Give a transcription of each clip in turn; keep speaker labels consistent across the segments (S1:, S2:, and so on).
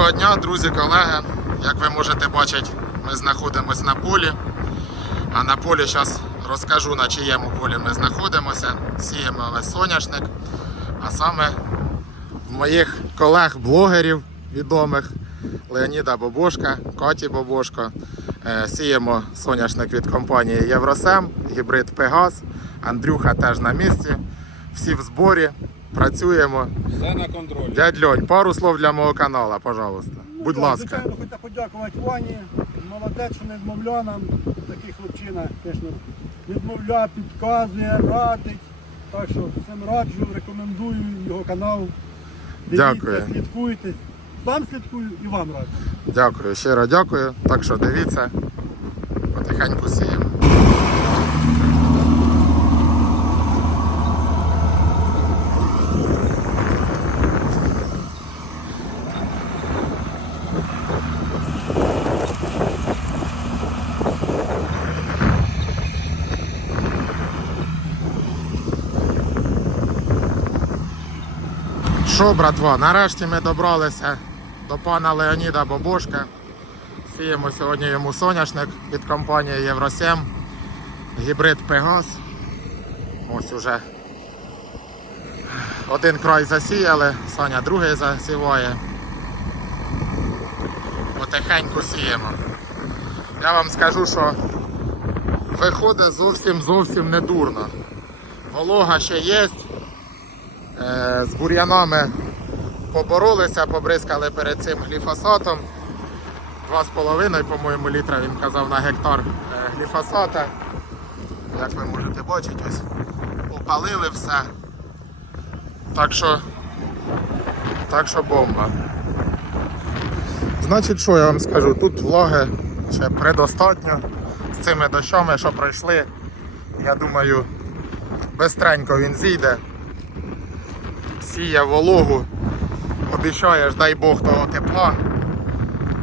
S1: Доброго дня, друзі, колеги. Як ви можете бачити, ми знаходимося на полі. А на полі зараз розкажу, на чиєму полі ми знаходимося. Сіємо весь соняшник. А саме в моїх колег-блогерів відомих Леоніда Бобошка, Каті Бобошко. Е, Сіємо соняшник від компанії Євросем, гібрид Пегас. Андрюха теж на місці. Всі в зборі. Працюємо.
S2: Все на контролі.
S1: Дядь Льонь, пару слов для мого каналу, пожалуйста. Будь
S3: так,
S1: ласка.
S3: Звичайно, хочеться подякувати Вані. Молодець, що не відмовляє нам. Такий хлопчина, звісно, відмовляє, підказує, радить. Так що всім раджу, рекомендую його канал. Дивіться,
S1: Дякую.
S3: слідкуйте. Вам слідкую і вам раджу.
S1: Дякую, щиро дякую. Так що дивіться, потихеньку сіємо. Що, братва, нарешті ми добралися до пана Леоніда Бобошка. Сіємо сьогодні йому соняшник від компанії Євросем. Гібрид Пегас. Ось уже один край засіяли, Саня другий засіває. Потихеньку сіємо. Я вам скажу, що виходить зовсім зовсім не дурно. Волога ще є. Е, З бур'янами поборолися, побризкали перед цим гліфосатом. 2,5, по-моєму, літра він казав на гектар е, гліфосата. Як ви можете бачити, ось опалили все. Так що, так що бомба. Значить, що я вам скажу? Тут влаги ще предостатньо з цими дощами, що пройшли. Я думаю, бистренько він зійде. Сіє вологу. Обіцяєш, дай Бог того тепла.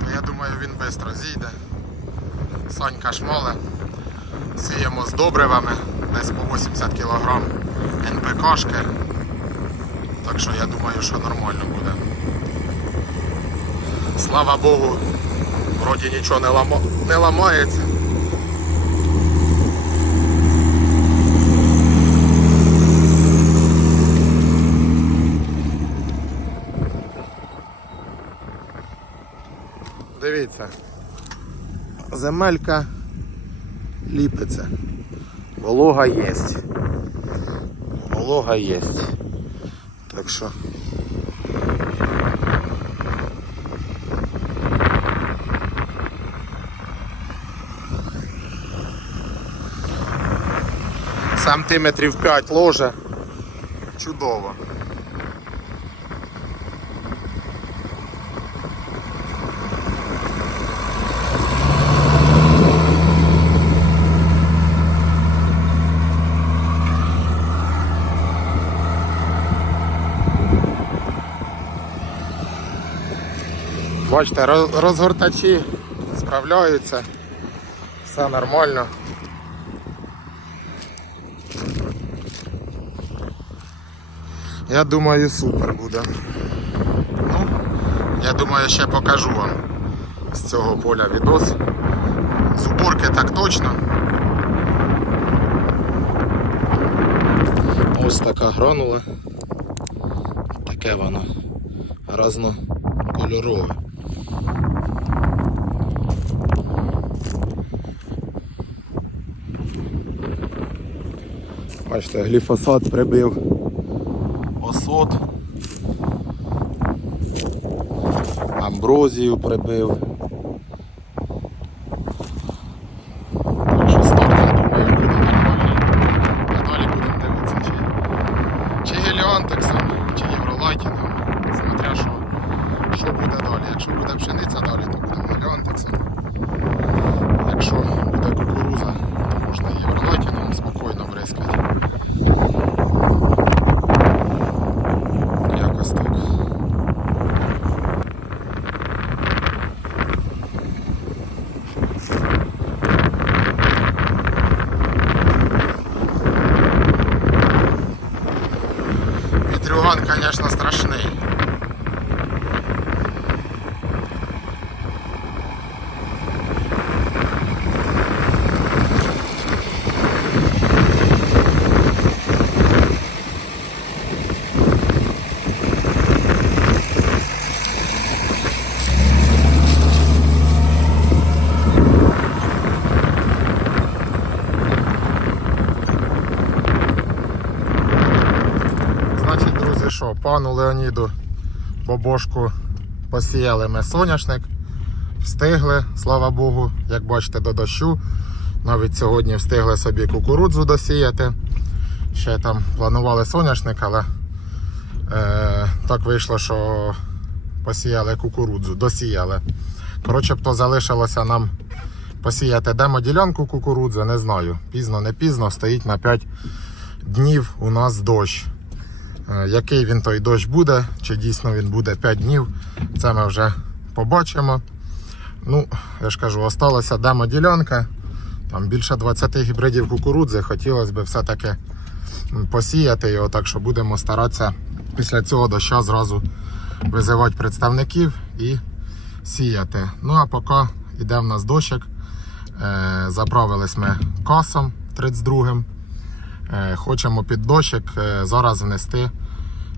S1: То я думаю, він швидко зійде. Санька шмоле. Сіємо з добривами, десь по 80 кг НПКшки. Так що я думаю, що нормально буде. Слава Богу, вроді нічого не, ламо... не ламається. Дивіться. Земелька ліпиться. Волога є. Волога є. Так що. Сантиметрів 5 ложе. Чудово. Бачите, розгортачі справляються. Все нормально. Я думаю, супер буде. Ну, я думаю, ще покажу вам з цього поля відос. З уборки так точно. Ось така гранула. Таке воно разнокольорове. Бачите, гліфосат прибив осот, амброзію прибив. Так що старт, я думаю, буде нормальний. А далі будемо дивитися, чи, чи геліантексом, чи євролайтінгом, смотря що, що буде далі. Якщо буде пшениця далі, то будемо геліантексом. Якщо буде кукуруза, то можна і євролайтінгом спокійно бризкати. Якось так. Вітрюган, звісно, страшний. Пану Леоніду Бобошку посіяли ми соняшник. Встигли, слава Богу, як бачите, до дощу. Навіть сьогодні встигли собі кукурудзу досіяти. Ще там планували соняшник, але е, так вийшло, що посіяли кукурудзу, досіяли. Коротше, то залишилося нам посіяти демоділянку кукурудзи, не знаю. Пізно, не пізно, стоїть на 5 днів у нас дощ. Е, Який він той дощ буде, чи дійсно він буде 5 днів, це ми вже побачимо. Ну, я ж кажу, осталася демоділянка. Там більше 20 гібридів кукурудзи. Хотілося б все-таки посіяти його, так що будемо старатися після цього доща зразу визивати представників і сіяти. Ну а поки йде в нас дощик, е, заправились ми касом 32-м. Е, Хочемо під дощик е, зараз внести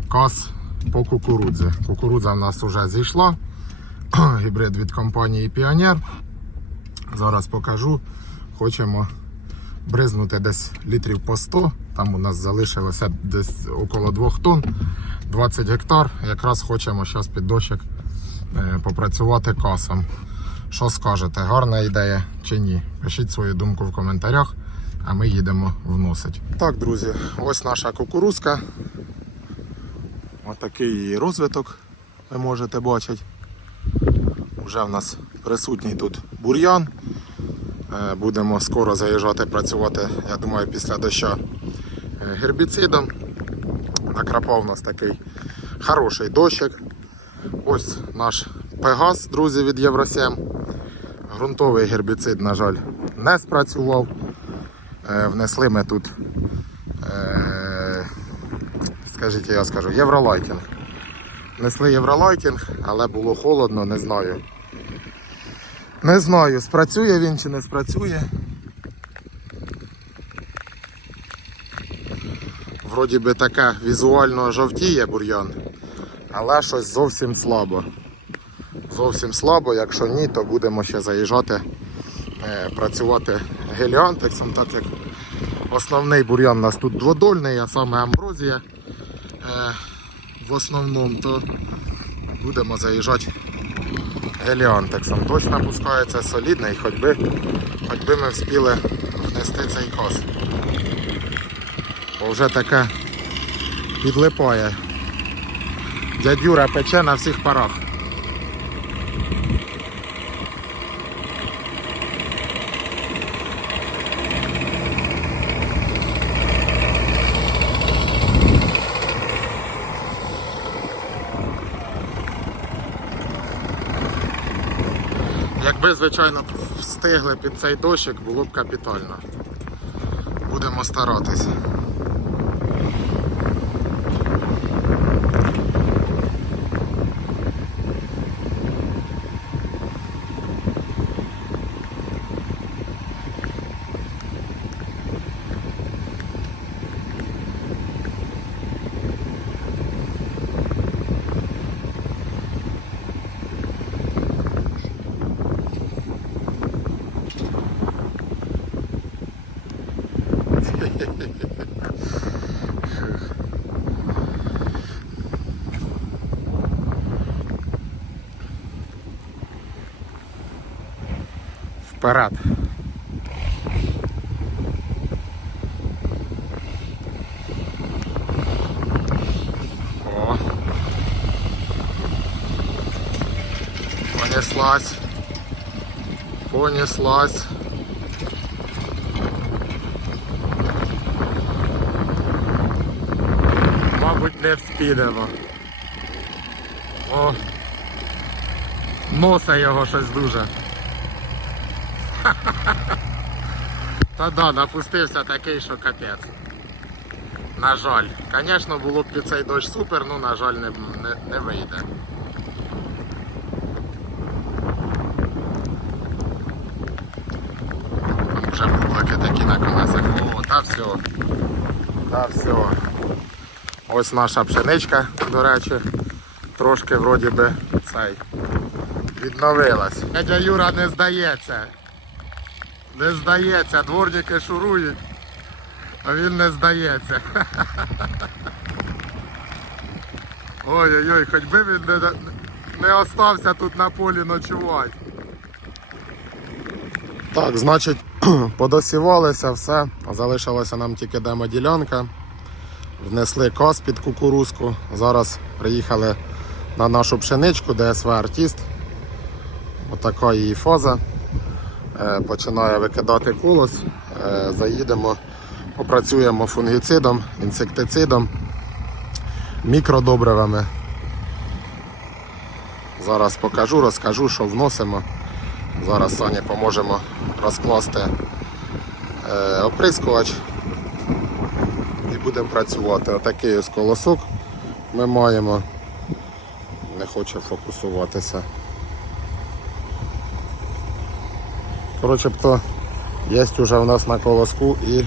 S1: кас по кукурудзі. Кукурудза в нас вже зійшла. Гібрид від компанії Піонер. Зараз покажу. Хочемо бризнути десь літрів по 100. Там у нас залишилося десь около 2 тонн, 20 гектар. Якраз хочемо зараз під дощик е, попрацювати касом. Що скажете, гарна ідея чи ні? Пишіть свою думку в коментарях, а ми їдемо вносить. Так, друзі, ось наша кукурузка. Отакий її розвиток ви можете бачити. Вже в нас присутній тут бур'ян. Е, Будемо скоро заїжджати працювати, я думаю, після доща е, гербіцидом. Накрапав у нас такий хороший дощик. Ось наш Пегас, друзі, від Євросім. Грунтовий гербіцид, на жаль, не спрацював. Е, Внесли ми тут, е, скажіть, я скажу, євролайтінг. Внесли євролайтінг, але було холодно, не знаю. Не знаю, спрацює він чи не спрацює. Вроді би таке візуально жовтіє бур'ян, але щось зовсім слабо. Зовсім слабо, якщо ні, то будемо ще заїжджати працювати геліантексом, так як основний бур'ян у нас тут дводольний, а саме амброзія е, в основному, то будемо заїжджати геліантексом. Дощ напускається солідний, хоч би, хоч би ми вспіли внести цей кос. Бо вже таке підлипає. Дядюра пече на всіх парах. Якби, звичайно, встигли під цей дощик, було б капітально. Будемо старатися. Вперед. О. Понеслась. Понеслась. Мабуть, не вспінемо. О. Носа його щось дуже. Та да, напустився такий, що капець. На жаль. Звісно, було б під цей дощ супер, ну на жаль, не, не, не вийде. Там Вже бублики такі на колесах. О, та все. Та все. Ось наша пшеничка, до речі, трошки вроді би цей відновилась. Дядя Юра не здається. Не здається, дворники шурують, а він не здається. Ой-ой-ой, хоч би він не, не остався тут на полі ночувати. Так, значить, подосівалися все. Залишилася нам тільки демоділянка. Внесли кос під кукурузку. Зараз приїхали на нашу пшеничку ДСВ Артіст. Отака її фаза. Е, Починає викидати колос. Е, Заїдемо, попрацюємо фунгіцидом, інсектицидом, мікродобривами. Зараз покажу, розкажу, що вносимо. Зараз Сані поможемо розкласти е, оприскувач і будемо працювати. Отакий ось колосок ми маємо. Не хоче фокусуватися. Коротше, є вже в нас на колоску і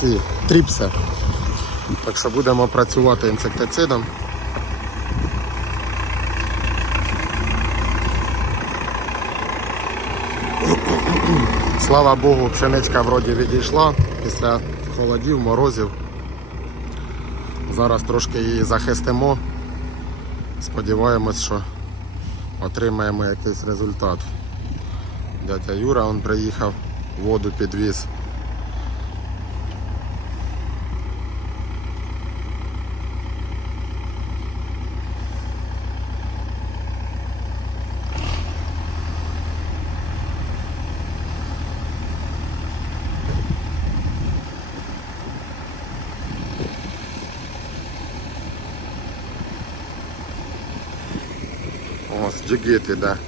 S1: ці тріпси. Так що будемо працювати інсектицидом. Слава Богу, пшеничка вроді відійшла після холодів, морозів. Зараз трошки її захистимо. Сподіваємось, що отримаємо якийсь результат. Дядя Юра он приїхав, воду підвіз. Ось джигит іде.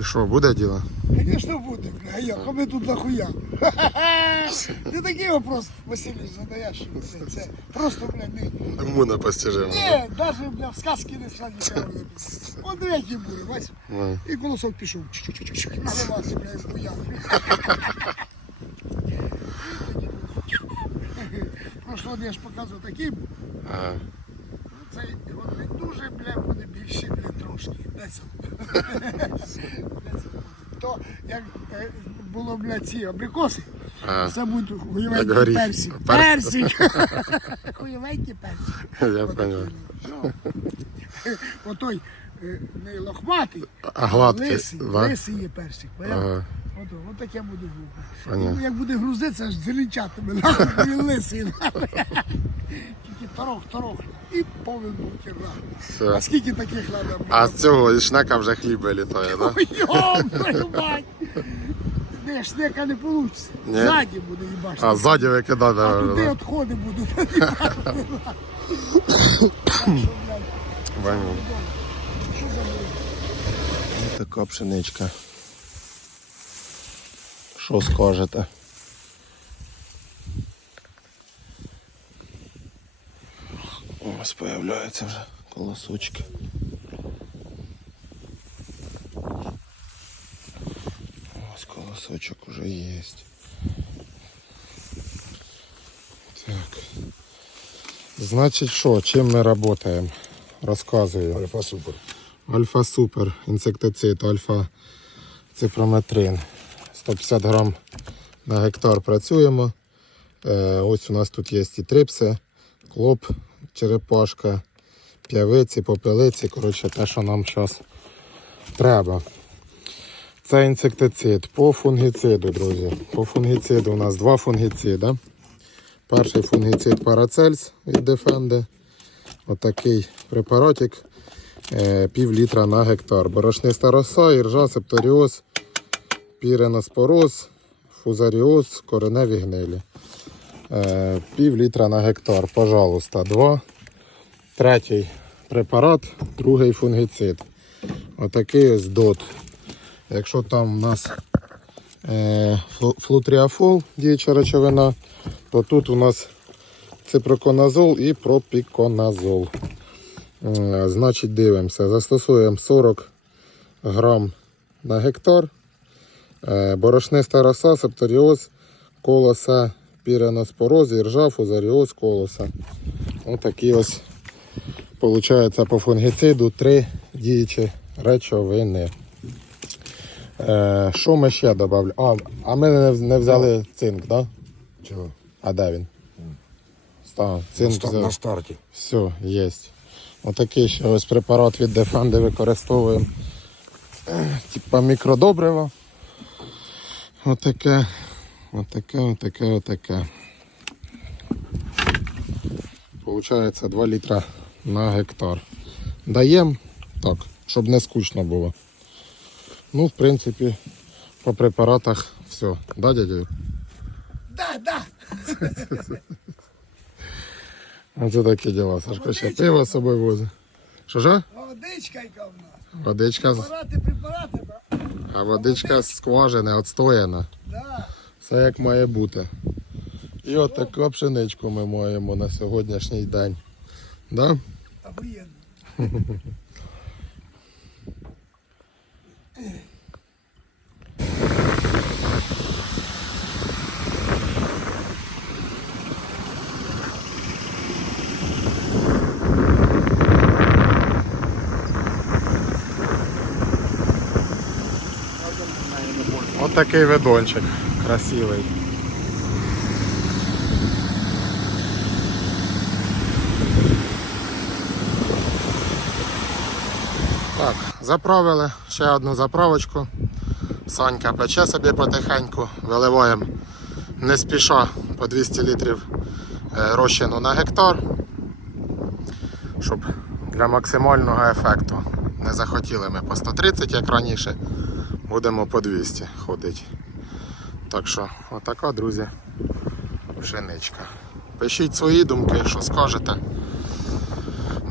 S1: І що, буде діло?
S2: Конечно буде, бля, а як, а ми тут нахуя? Ти такий вопрос, Василій, задаєш. бля, Це просто, бля, не...
S1: Йому не постижимо.
S2: Ні, навіть, бля, в сказки не садиться. От диви, який буде, бачиш? І колосок пішов. Чу-чу-чу-чу. Наливався, бля, як буян. Прошло, я ж показував такий був.
S1: Ага.
S2: От не дуже, бля, буде більше, бля, трошки. Десь. То як е, було, бля, ці абрикоси, це
S1: Як
S2: хуєвенький персик. Персик. Хуєвенький персик.
S1: Я
S2: Отакий. Отой е, не лохматий,
S1: А
S2: лисий, лисий є персик.
S1: Ага.
S2: Ото, от таке буде губи.
S1: Понятно.
S2: Як буде грузитися, аж зеленчатиме, нахуй, лисий. Тільки торох, торох. І повен.
S1: Все.
S2: А скільки таких треба?
S1: А з цього шнека вже хліба літає, да?
S2: Твою мать! Не, шнека не вийде. Ззаді буде їбашити.
S1: А ззаді викидати.
S2: А туди відходи будуть.
S1: Така пшеничка. Що скажете? Ось появляються вже колосочки. Ось колосочок уже є. Так. Значить що, чим ми працюємо? Розказую.
S3: Альфа супер.
S1: Альфа Супер, інсектицид, альфа цифрометрин. 150 грам на гектар працюємо. Е, ось у нас тут є і трипси, клоп, черепашка, п'явиці, попелиці. Коротше, те, що нам зараз треба. Це інсектицид по фунгіциду, друзі. По фунгіциду у нас два фунгіцида. Перший фунгіцид Парацельс від Defende. Отакий препаратик е, пів літра на гектар. Борошниста роса, іржа, септоріоз, піреноспороз, фузаріоз, кореневі гнилі. Е, Пів літра на гектар, пожалуйста, два. третій препарат, другий фунгіцид. Отакий ось дот. Якщо там у нас е, флутріафол, діюча речовина, то тут у нас ципроконазол і пропіконазол. Е, Значить, дивимося. Застосуємо 40 грам на гектар. Е, Борошниста роса, септоріоз, колоса, піреноспороз, іржа, фузаріоз, колоса. Отакі ось, виходить, по фунгіциду три діючі речовини. Е, Що ми ще додали? А, а ми не, взяли цинк, так? Да?
S4: Чого?
S1: А де він? Став,
S4: На,
S1: цинк взяв.
S4: на старті.
S1: Все, є. Отакий ще ось препарат від Defendi використовуємо. Типа мікродобриво. Отаке. Отаке, отаке, отаке. Получається 2 літра на гектар. Даємо так, щоб не скучно було. Ну, в принципі, по препаратах все. Да, дядя?
S2: Да, да.
S1: Оце такі діла. Сашко ще пиво з собою возить. Що ж?
S2: Водичка яка в нас.
S1: Водичка,
S2: Препарати, препарати, да?
S1: А водичка з скважини, отстояна.
S2: Да.
S1: Все як має бути. І от таку пшеничку ми маємо на сьогоднішній день. Да?
S2: Охуєнно.
S1: От такий видончик красивий. Так, заправили ще одну заправочку. Санька пече собі потихеньку, виливаємо не спіша по 200 літрів е, розчину на гектар, щоб для максимального ефекту не захотіли ми по 130, як раніше, будемо по 200 ходити. Так що, отака, друзі, пшеничка. Пишіть свої думки, що скажете.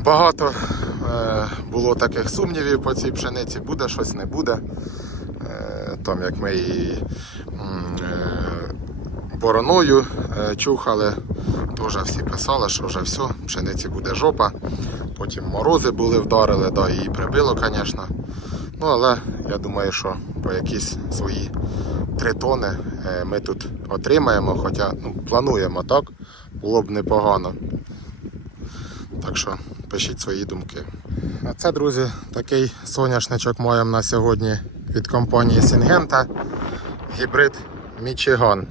S1: Багато е, було таких сумнівів по цій пшениці, буде щось, не буде. Е, там як ми її е, бороною е, чухали, теж всі писали, що вже все, пшениці буде жопа. Потім морози були, вдарили, да, її прибило, звісно. Ну, але я думаю, що по якісь свої 3 тони е, ми тут отримаємо, хоча ну, плануємо так, було б непогано. Так що пишіть свої думки. А це, друзі, такий соняшничок маємо на сьогодні від компанії Сінгента. Гібрид Мічиган.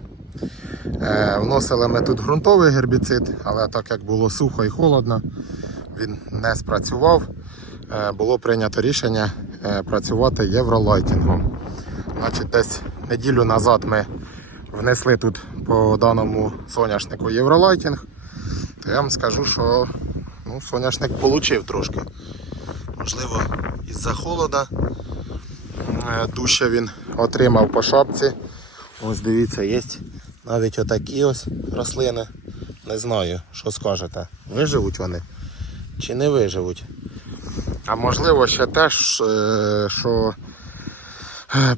S1: Е, вносили ми тут ґрунтовий гербіцид, але так як було сухо і холодно, він не спрацював. Е, було прийнято рішення працювати євролайтінгом. Значить, десь неділю назад ми внесли тут по даному соняшнику євролайтінг. То я вам скажу, що ну, соняшник отримав трошки. Можливо, із-за холода. Е, Дужче він отримав по шапці. Ось дивіться, є навіть отакі ось рослини. Не знаю, що скажете. Виживуть вони чи не виживуть. А можливо ще теж, е, що е,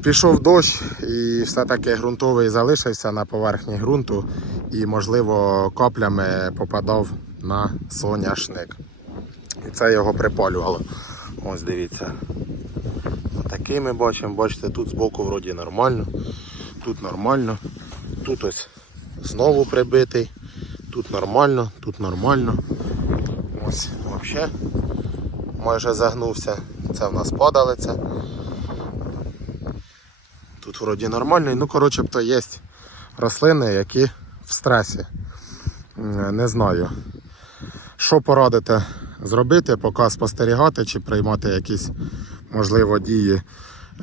S1: пішов дощ і все-таки ґрунтовий залишився на поверхні ґрунту і, можливо, каплями попадав на соняшник. І це його припалювало. Ось дивіться. Такий ми бачимо, бачите, тут збоку вроді нормально, тут нормально, тут ось знову прибитий, тут нормально, тут нормально. Ось взагалі майже загнувся. Це в нас падалиця. Тут вроді нормально. Ну, коротше, то є рослини, які в стресі. Не знаю. Що порадите зробити, поки спостерігати чи приймати якісь, можливо, дії.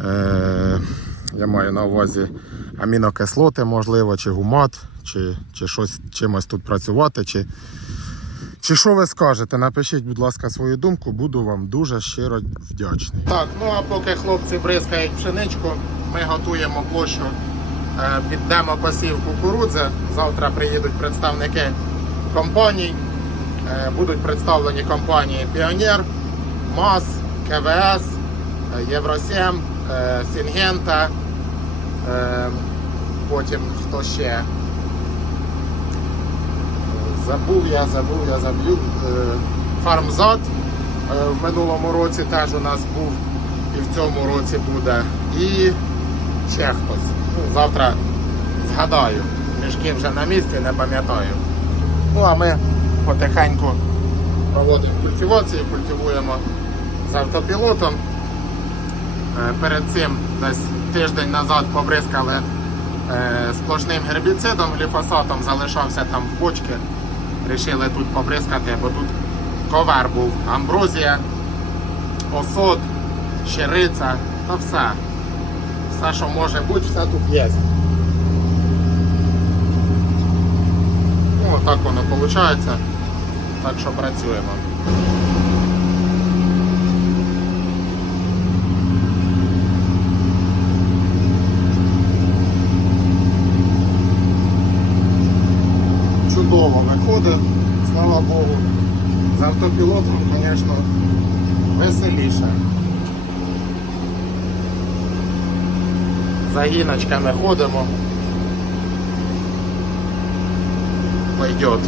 S1: Е, я маю на увазі амінокислоти, можливо, чи гумат, чи, чи щось чимось тут працювати, чи, чи що ви скажете? Напишіть, будь ласка, свою думку, буду вам дуже щиро вдячний. Так, ну а поки хлопці бризкають пшеничку, ми готуємо площу е, під демопосів кукурудзи. Завтра приїдуть представники компаній. Е, Будуть представлені компанії Піонер, МАЗ, КВС, Євросім, е, Сінгента. Потім хто ще? Забув я, забув я, забув. Е, Фармзад е, в минулому році теж у нас був і в цьому році буде. І ще хтось. Ну, завтра згадаю. Мішки вже на місці, не пам'ятаю. Ну а ми потихеньку проводимо культивацію, культивуємо з автопілотом. Е, Перед цим десь тиждень назад побризкали сплошним гербіцидом, гліфосатом залишався там в бочці. Рішили тут побризкати, бо тут ковар був, амброзія, осот, щириця, та все. Все, що може бути, все тут є. Ну, так воно виходить. Так що працюємо. Чудово виходить, слава Богу. З автопілотом, звісно, веселіше. Загіночками ходимо. Пойдет.